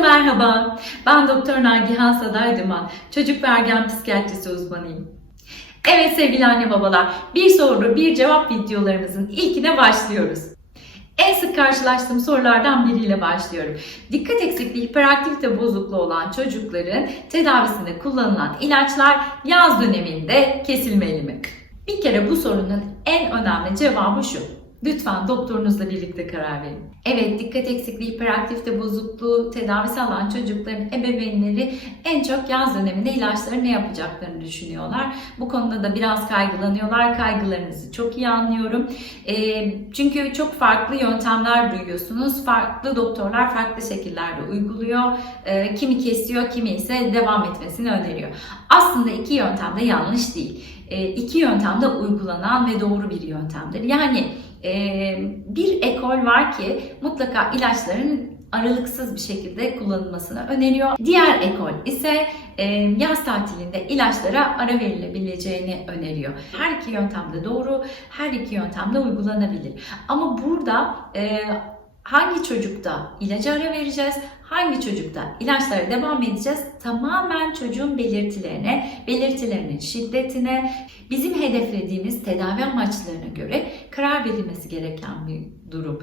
Merhaba, ben Doktor Nagihan Saday Duman, çocuk ve ergen psikiyatrisi uzmanıyım. Evet sevgili anne babalar, bir soru bir cevap videolarımızın ilkine başlıyoruz. En sık karşılaştığım sorulardan biriyle başlıyorum. Dikkat eksikliği hiperaktivite bozukluğu olan çocukların tedavisinde kullanılan ilaçlar yaz döneminde kesilmeli mi? Bir kere bu sorunun en önemli cevabı şu. Lütfen doktorunuzla birlikte karar verin. Evet, dikkat eksikliği, hiperaktivite bozukluğu tedavisi alan çocukların ebeveynleri en çok yaz döneminde ilaçları ne yapacaklarını düşünüyorlar. Bu konuda da biraz kaygılanıyorlar. Kaygılarınızı çok iyi anlıyorum. E, çünkü çok farklı yöntemler duyuyorsunuz. Farklı doktorlar farklı şekillerde uyguluyor. E, kimi kesiyor, kimi ise devam etmesini öneriyor. Aslında iki yöntem de yanlış değil. E, iki yöntem de uygulanan ve doğru bir yöntemdir. Yani bir ekol var ki mutlaka ilaçların aralıksız bir şekilde kullanılmasını öneriyor. Diğer ekol ise yaz tatilinde ilaçlara ara verilebileceğini öneriyor. Her iki yöntem de doğru, her iki yöntem de uygulanabilir. Ama burada hangi çocukta ilaca ara vereceğiz, hangi çocukta ilaçlara devam edeceğiz tamamen çocuğun belirtilerine, belirtilerinin şiddetine, bizim hedeflediğimiz tedavi amaçlarına göre karar verilmesi gereken bir durum.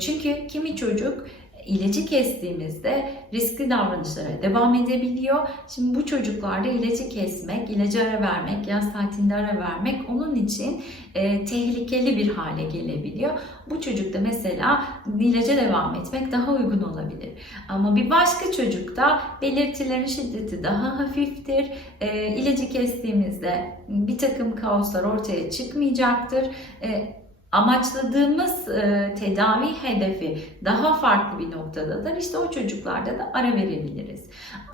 Çünkü kimi çocuk ilacı kestiğimizde riskli davranışlara devam edebiliyor. Şimdi bu çocuklarda ilacı kesmek, ilacı ara vermek, yaz tatilinde ara vermek onun için e, tehlikeli bir hale gelebiliyor. Bu çocukta mesela ilaca devam etmek daha uygun olabilir. Ama bir başka çocukta belirtilerin şiddeti daha hafiftir. E, ilacı kestiğimizde bir takım kaoslar ortaya çıkmayacaktır. E, amaçladığımız e, tedavi hedefi daha farklı bir noktadadır. İşte o çocuklarda da ara verebiliriz.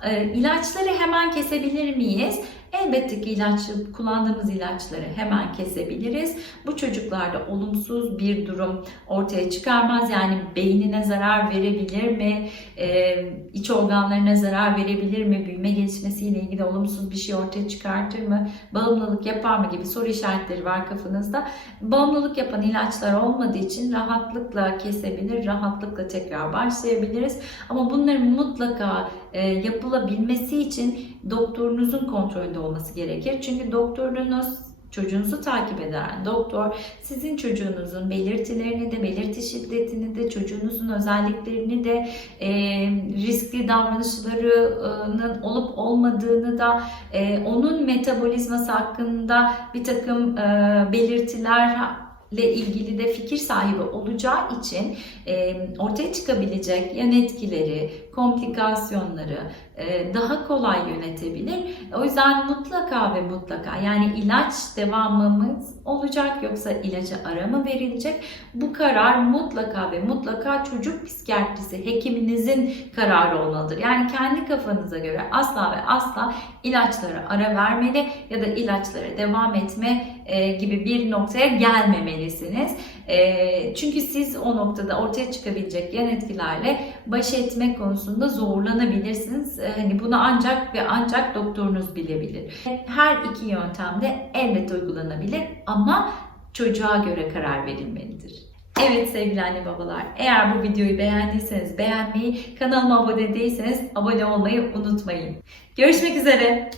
E, ilaçları hemen kesebilir miyiz? Elbette ki ilaç, kullandığımız ilaçları hemen kesebiliriz. Bu çocuklarda olumsuz bir durum ortaya çıkarmaz. Yani beynine zarar verebilir mi? Ee, iç organlarına zarar verebilir mi? Büyüme gelişmesiyle ilgili olumsuz bir şey ortaya çıkartır mı? Bağımlılık yapar mı gibi soru işaretleri var kafanızda. Bağımlılık yapan ilaçlar olmadığı için rahatlıkla kesebilir, rahatlıkla tekrar başlayabiliriz. Ama bunların mutlaka e, yapılabilmesi için doktorunuzun kontrolünde olması gerekir. Çünkü doktorunuz çocuğunuzu takip eden doktor sizin çocuğunuzun belirtilerini de belirti şiddetini de çocuğunuzun özelliklerini de e, riskli davranışlarının olup olmadığını da e, onun metabolizması hakkında bir takım e, belirtiler ile ilgili de fikir sahibi olacağı için e, ortaya çıkabilecek yan etkileri, komplikasyonları daha kolay yönetebilir. O yüzden mutlaka ve mutlaka yani ilaç devamımız olacak yoksa ilaca ara mı verilecek? Bu karar mutlaka ve mutlaka çocuk psikiyatrisi hekiminizin kararı olmalıdır. Yani kendi kafanıza göre asla ve asla ilaçlara ara vermeli ya da ilaçlara devam etme e, gibi bir noktaya gelmemelisiniz. E, çünkü siz o noktada ortaya çıkabilecek yan etkilerle baş etmek konusunda zorlanabilirsiniz. E, hani bunu ancak ve ancak doktorunuz bilebilir. Her iki yöntem de elbette uygulanabilir ama çocuğa göre karar verilmelidir. Evet sevgili anne babalar, eğer bu videoyu beğendiyseniz beğenmeyi, kanalıma abone değilseniz abone olmayı unutmayın. Görüşmek üzere.